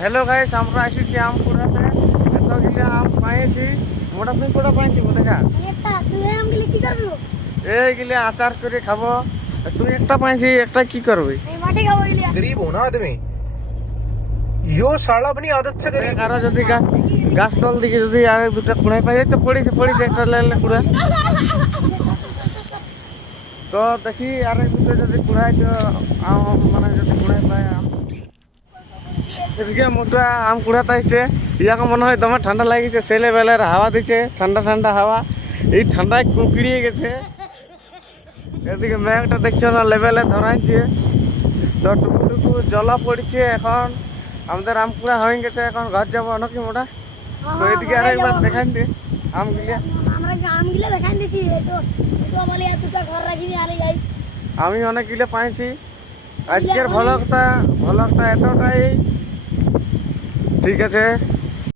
Hello guys, আমরা এসেছি আম কুড়াতে। এতগুলো আম পাইছি। মোটা তুমি কোটা পাইছি দেখা এইগুলো আচার করে খাবো। তুই একটা পাইছি, একটা কি করবি? गरीब हो ना आदमी यो साला अपनी आदत से गरीब আরো যদি গাছ তল দিকে যদি আর দুটা কুড়াই পাই, এই তো পড়েছে পড়েছে একটা লেলে কুড়া। তো দেখি আর দুটো যদি কুড়াই তো মানে যদি কুড়াই পাই আম। এদিকে মোটা আম কুড়াতে আসছে। ইয়াকে মনে হয় তোমার ঠান্ডা লাগিয়েছে, ছেলে বেলার হাওয়া দিচ্ছে, ঠান্ডা ঠান্ডা হাওয়া। এই ঠান্ডায় কুঁকড়িয়ে গেছে। এদিকে মেঘটা দেখছো না লেভেলে ধরাইছে। তো টুকটুকু জলা পড়ছে। এখন আমাদের আম কুড়া হয়ে গেছে, এখন ঘর যাবো নাকি মোটা। তো এদিকে আর একবার দেখান দিয়ে আমগুলিয়া। আমি অনেকগুলো পাইছি। আজকের ভ্লগটা এতটাই। ঠিক আছে।